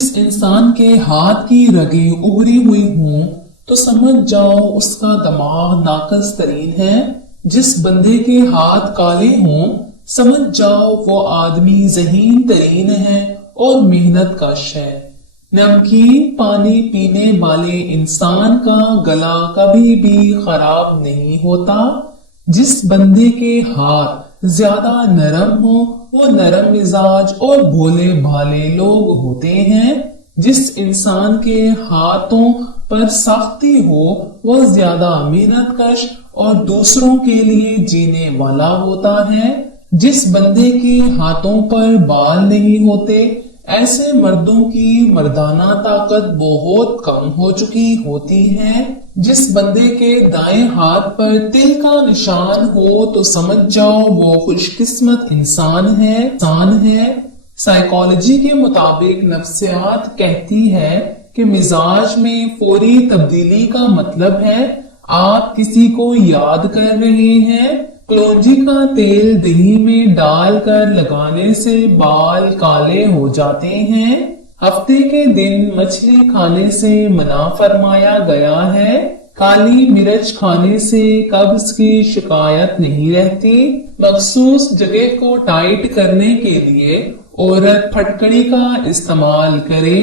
जिस इंसान के हाथ की रगें उभरी हुई हों तो समझ जाओ उसका दिमाग नाकस तरीन है। जिस बंदे के हाथ काले हों समझ जाओ वो आदमी ज़हीन तरीन है और मेहनत कश है। नमकीन पानी पीने वाले इंसान का गला कभी भी खराब नहीं होता। जिस बंदे के हाथ ज्यादा नरम हो वो नरम मिजाज और भोले भाले लोग होते हैं। जिस इंसान के हाथों पर सख्ती हो वो ज्यादा मेहनत कश और दूसरों के लिए जीने वाला होता है। जिस बंदे के हाथों पर बाल नहीं होते ऐसे मर्दों की मर्दाना ताकत बहुत कम हो चुकी होती है। जिस बंदे के दाएं हाथ पर तिल का निशान हो तो समझ जाओ वो खुशकिस्मत इंसान है। साइकोलॉजी के मुताबिक नफ्सियात कहती है कि मिजाज में फौरी तब्दीली का मतलब है आप किसी को याद कर रहे हैं। कलौंजी का तेल दही में डालकर लगाने से बाल काले हो जाते हैं। हफ्ते के दिन मछली खाने से मना फरमाया गया है। काली मिर्च खाने से कब्ज की शिकायत नहीं रहती। मखसूस जगह को टाइट करने के लिए औरत फटकड़ी का इस्तेमाल करे।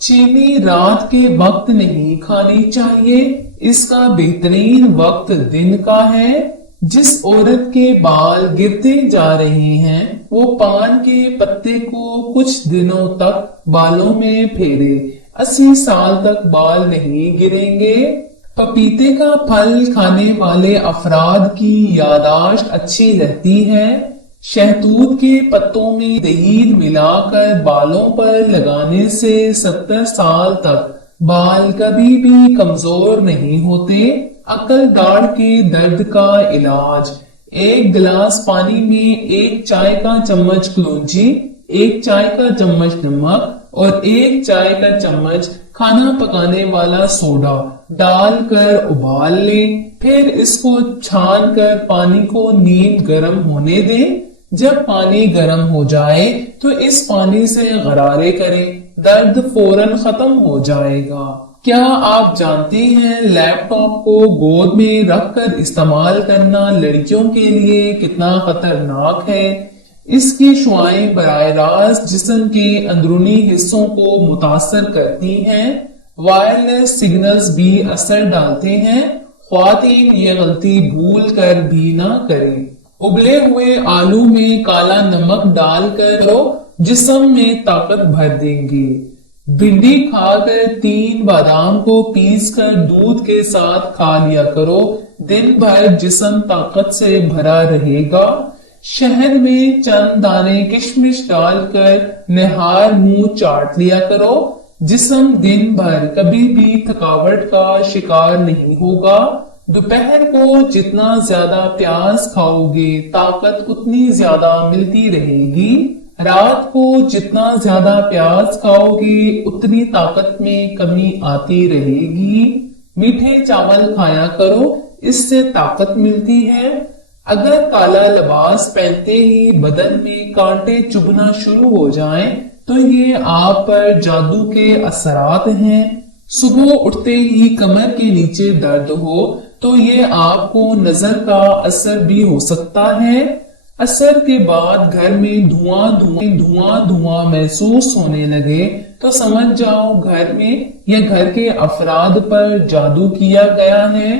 चीनी रात के वक्त नहीं खानी चाहिए, इसका बेहतरीन वक्त दिन का है। जिस औरत के बाल गिरते जा रहे हैं वो पान के पत्ते को कुछ दिनों तक बालों में फेरे, 80 साल तक बाल नहीं गिरेंगे। पपीते का फल खाने वाले अफराद की यादाश्त अच्छी रहती है। शहतूत के पत्तों में दही मिलाकर बालों पर लगाने से 70 साल तक बाल कभी भी कमजोर नहीं होते। अकल दाढ़ के दर्द का इलाज, 1 गिलास पानी में 1 चाय का चम्मच कलौंजी, 1 चाय का चम्मच नमक और 1 चाय का चम्मच खाना पकाने वाला सोडा डालकर उबाल लें। फिर इसको छान कर पानी को नीम गर्म होने दें। जब पानी गर्म हो जाए तो इस पानी से गरारे करें, दर्द फौरन खत्म हो जाएगा। क्या आप जानते हैं लैपटॉप को गोद में रखकर इस्तेमाल करना लड़कियों के लिए कितना खतरनाक है। इसकी शुआएं बराह रास्त जिस्म के अंदरूनी हिस्सों को मुतासर करती हैं। वायरलेस सिग्नल्स भी असर डालते हैं। ख्वातीन ये गलती भूल कर भी ना करें। उबले हुए आलू में काला नमक डालकर जिस्म में ताकत भर देंगे। भिंडी खाकर 3 बादाम को पीस कर दूध के साथ खा लिया करो, दिन भर जिस्म ताकत से भरा रहेगा। शहद में चंद दाने किशमिश डालकर निहार मुंह चाट लिया करो, जिस्म दिन भर कभी भी थकावट का शिकार नहीं होगा। दोपहर को जितना ज्यादा प्याज खाओगे ताकत उतनी ज्यादा मिलती रहेगी। रात को जितना ज्यादा प्याज खाओगे उतनी ताकत में कमी आती रहेगी। मीठे चावल खाया करो, इससे ताकत मिलती है। अगर काला लिबास पहनते ही बदन में कांटे चुभना शुरू हो जाएं, तो ये आप पर जादू के असरात हैं। सुबह उठते ही कमर के नीचे दर्द हो तो ये आपको नजर का असर भी हो सकता है। असर के बाद घर में धुआं महसूस होने लगे तो समझ जाओ घर में या घर के अफराद पर जादू किया गया है।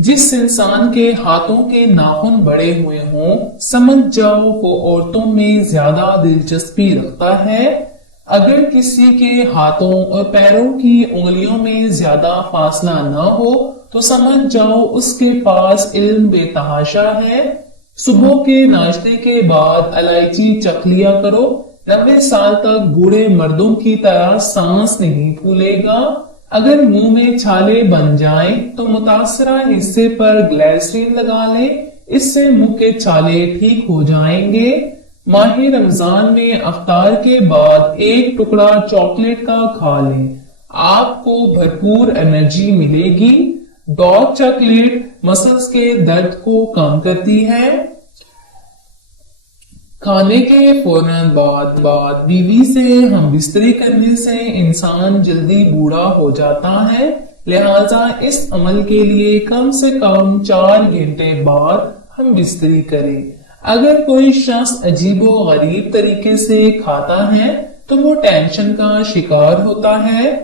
जिस इंसान के हाथों के नाखून बड़े हुए हों समझ जाओ वो औरतों में ज्यादा दिलचस्पी रखता है। अगर किसी के हाथों और पैरों की उंगलियों में ज्यादा फासला न हो तो समझ जाओ उसके पास इल्म बेतहाशा है। सुबह के नाश्ते के बाद इलायची चख लिया करो, 90 साल तक बूढ़े मर्दों की तरह सांस नहीं फूलेगा। अगर मुंह में छाले बन जाएं तो मुतासरा हिस्से पर ग्लिसरीन लगा लें, इससे मुंह के छाले ठीक हो जाएंगे। माह रमजान में अफ्तार के बाद 1 टुकड़ा चॉकलेट का खा लें, आपको भरपूर एनर्जी मिलेगी। डार्क चॉकलेट मसल्स के दर्द को कम करती है। کھانے کے فوراً بعد بیوی سے ہم بستری کرنے سے انسان جلدی بوڑھا ہو جاتا ہے، لہٰذا اس عمل کے لیے کم سے کم 4 گھنٹے بعد ہم بستری کریں۔ اگر کوئی شخص عجیب و غریب طریقے سے کھاتا ہے تو وہ ٹینشن کا شکار ہوتا ہے۔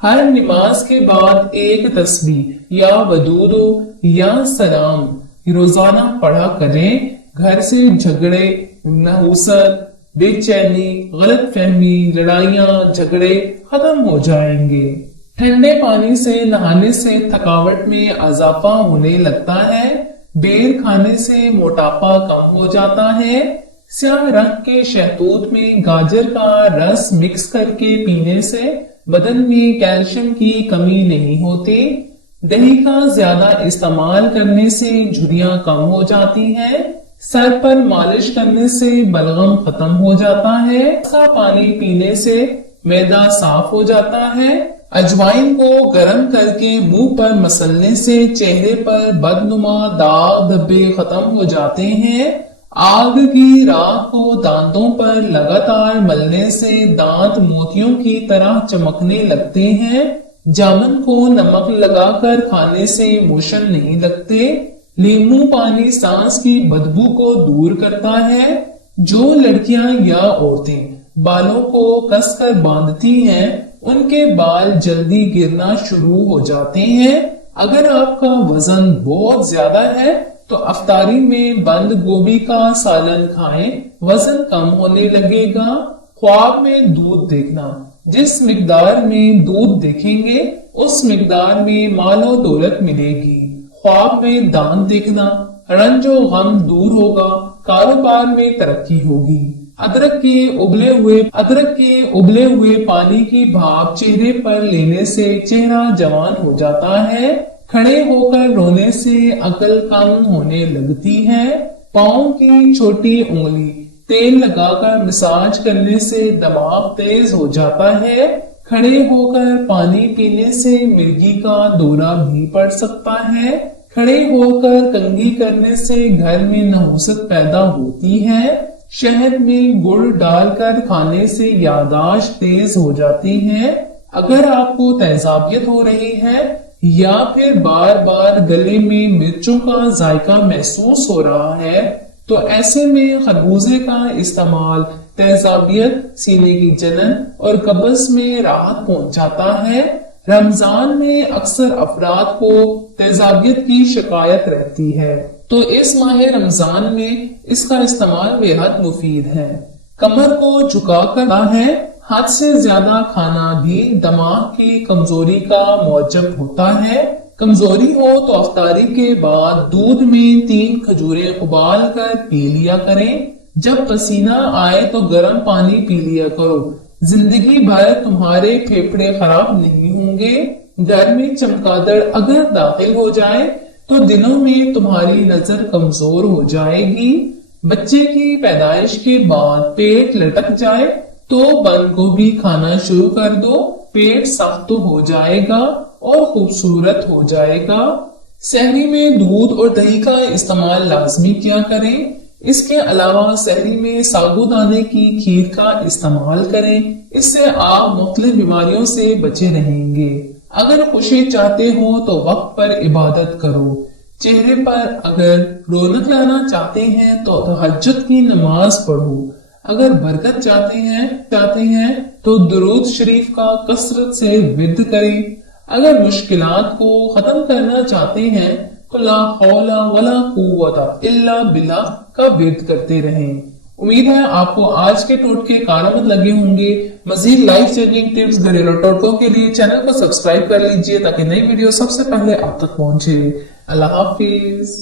ہر نماز کے بعد ایک تسبیح یا ودود یا سلام روزانہ پڑھا کریں۔ گھر سے جھگڑے، نحوست، بے چینی، غلط فہمی، لڑائیاں، جھگڑے ختم ہو جائیں گے۔ ٹھنڈے پانی سے نہانے سے تھکاوٹ میں اضافہ ہونے لگتا ہے۔ بیر کھانے سے موٹاپا کم ہو جاتا ہے۔ سیاہ رنگ کے شہتوت میں گاجر کا رس مکس کر کے پینے سے بدن میں کیلشیم کی کمی نہیں ہوتی۔ دہی کا زیادہ استعمال کرنے سے جھریاں کم ہو جاتی ہیں۔ سر پر مالش کرنے سے بلغم ختم ہو جاتا ہے۔ ایسا پانی پینے سے معدہ صاف ہو جاتا ہے۔ اجوائن کو گرم کر کے منہ پر مسلنے سے چہرے پر بدنما داغ دھبے ختم ہو جاتے ہیں۔ آگ کی راکھ کو دانتوں پر لگاتار ملنے سے دانت موتیوں کی طرح چمکنے لگتے ہیں۔ جامن کو نمک لگا کر کھانے سے موشن نہیں لگتے۔ لیموں پانی سانس کی بدبو کو دور کرتا ہے۔ جو لڑکیاں یا عورتیں بالوں کو کس کر باندھتی ہیں ان کے بال جلدی گرنا شروع ہو جاتے ہیں۔ اگر آپ کا وزن بہت زیادہ ہے تو افطاری میں بند گوبھی کا سالن کھائیں، وزن کم ہونے لگے گا۔ خواب میں دودھ دیکھنا، جس مقدار میں دودھ دیکھیں گے اس مقدار میں مال و دولت ملے گی۔ خواب میں دان دیکھنا، رنج و غم دور ہوگا، کاروبار میں ترقی ہوگی۔ ادرک کے ابلے ہوئے پانی کی بھاپ چہرے پر لینے سے چہرہ جوان ہو جاتا ہے۔ کھڑے ہو کر رونے سے عقل کم ہونے لگتی ہے۔ پاؤں کی چھوٹی انگلی تیل لگا کر مساج کرنے سے دماغ تیز ہو جاتا ہے۔ کھڑے ہو کر پانی پینے سے مرگی کا دورہ بھی پڑ سکتا ہے۔ کھڑے ہو کر کنگھی کرنے سے گھر میں نحوست پیدا ہوتی ہے۔ شہد میں گڑ ڈال کر کھانے سے یادداشت تیز ہو جاتی ہے۔ اگر آپ کو تیزابیت ہو رہی ہے یا پھر بار بار گلے میں مرچوں کا ذائقہ محسوس ہو رہا ہے تو ایسے میں خربوزے کا استعمال تیزابیت، سینے کی جلن اور قبض میں راحت پہنچاتا ہے۔ رمضان میں اکثر افراد کو تیزابیت کی شکایت رہتی ہے، تو اس ماہ رمضان میں اس کا استعمال بے حد مفید ہے۔ کمر کو جھکا کر ہے، حد سے زیادہ کھانا بھی دماغ کی کمزوری کا موجب ہوتا ہے۔ کمزوری ہو تو افطاری کے بعد دودھ میں 3 کھجوریں ابال کر پی لیا کریں۔ جب پسینہ آئے تو گرم پانی پی لیا کرو۔ زندگی بھر تمہارے پھیپھڑے خراب نہیں ہوں گے۔ گھر میں چمگادڑ اگر داخل ہو جائے تو دنوں میں تمہاری نظر کمزور ہو جائے گی۔ بچے کی پیدائش کے بعد پیٹ لٹک جائے تو بند گوبھی کھانا شروع کر دو، پیٹ سخت ہو جائے گا اور خوبصورت ہو جائے گا۔ سحری میں دودھ اور دہی کا استعمال لازمی کیا کریں۔ اس کے علاوہ سحری میں ساگو دانے کی کھیر کا استعمال کریں، اس سے آپ مختلف بیماریوں سے بچے رہیں گے۔ اگر خوشی چاہتے ہو تو وقت پر عبادت کرو۔ چہرے پر اگر رونق لانا چاہتے ہیں تو تہجد کی نماز پڑھو۔ اگر برکت چاہتے ہیں تو درود شریف کا کثرت سے ورد کریں۔ اگر مشکلات کو ختم کرنا چاہتے ہیں تو لا حول ولا قوت الا باللہ کا ورد کرتے رہیں۔ امید ہے آپ کو آج کے ٹوٹکے کارآمد لگے ہوں گے۔ مزید لائف چینجنگ ٹپس گھریلو ٹوٹکوں کے لیے چینل کو سبسکرائب کر لیجئے تاکہ نئی ویڈیو سب سے پہلے آپ تک پہنچے۔ اللہ حافظ۔